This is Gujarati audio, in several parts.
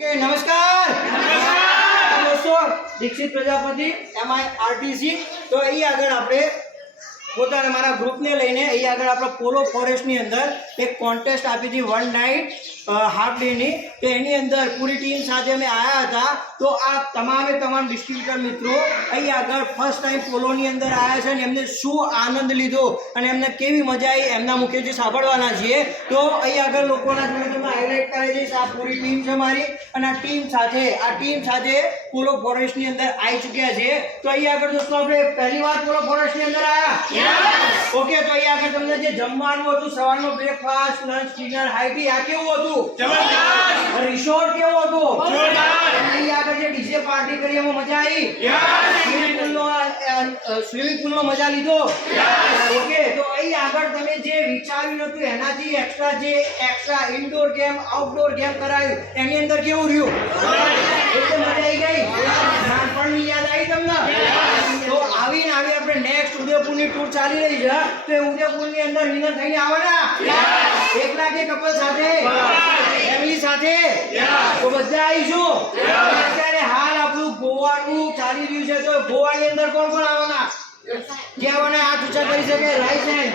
નમસ્કાર દોસ્તો, દીક્ષિત પ્રજાપતિ MIRTC। તો અહીં આગળ આપણે પોતાના મારા ગ્રુપને લઈને અહીં આગળ આપણે પોલો ફોરેસ્ટની અંદર એક કોન્ટેસ્ટ આપી હતી 1 નાઇટ હાફ ડેની। તો એની અંદર પૂરી ટીમ સાથે અમે આવ્યા હતા। તો આ તમામ ડિસ્ટ્રીબ્યુટર મિત્રો અહીં આગળ ફર્સ્ટ ટાઈમ પોલોની અંદર આવ્યા છે અને એમને શું આનંદ લીધો અને એમને કેવી મજા આવી એમના મુખેથી સાંભળવાના છીએ। તો અહીં આગળ લોકોના જોડે તમને હાઇલાઇટ કરાવી દઈશ। આ પૂરી ટીમ છે મારી અને આ ટીમ સાથે પોલો ફોરેસ્ટની અંદર આવી ચૂક્યા છે। તો અહીં આગળ દોસ્તો આપણે પહેલી વાર પોલો ફોરેસ્ટની અંદર આવ્યા। ઓકે, તો અહીં આગળ તમને જે જમવાનું હતું, સવારનો breakfast, lunch, dinner, high tea, આ કેવું હતું? જબરદસ્ત। રિસોર્ટ કેવો હતો? જોરદાર। અહીં આગળ જે ડીજે પાર્ટી કરી એમાં મજા આવી? સ્વિમિંગ પૂલનો મજા લીધો? ઓકે, તો અહીં આગળ તમે જે વિચાર્યું હતું એનાથી extra indoor game, outdoor game કરાયું, એની અંદર કેવું રહ્યું? એકદમ મજા આવી ગઈ? નાનપણની યાદ આવી તમને? તો આવીને આપણે નેક્સ્ટ ઉદયપુરની ટૂર ચાલી રહી છે। તો ઉદયપુરની અંદર વિનર થઈને આવવાના? એકલા કે કપલ સાથે? ફેમિલી સાથે? તો બધા આવીશું। અત્યારે હાલ આપણું ગોવાનું ચાલી રહ્યું છે। તો ગોવાની અંદર કોણ આવવાના? જે આવવાના હાથ ઊંચા કરી શકે, રાઈટ હેન્ડ।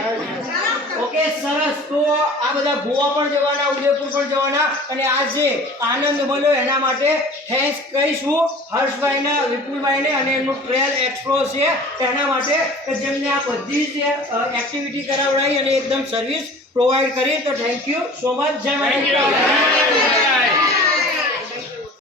ઓકે, સરસ। તો આ બધા ગોવા પણ જવાના, ઉદયપુર પણ જવાના અને આજે આનંદ મળ્યો એના માટે થેન્ક્સ કહીશું હર્ષભાઈને, વિપુલભાઈને અને એમનું ટ્રેલ એક્સપ્લોર છે એના માટે કે જેમને આ બધી જ એક્ટિવિટી કરાવડાવી અને એકદમ સર્વિસ પ્રોવાઈડ કરી। તો થેન્ક યુ સો મચ। જય માતાજી।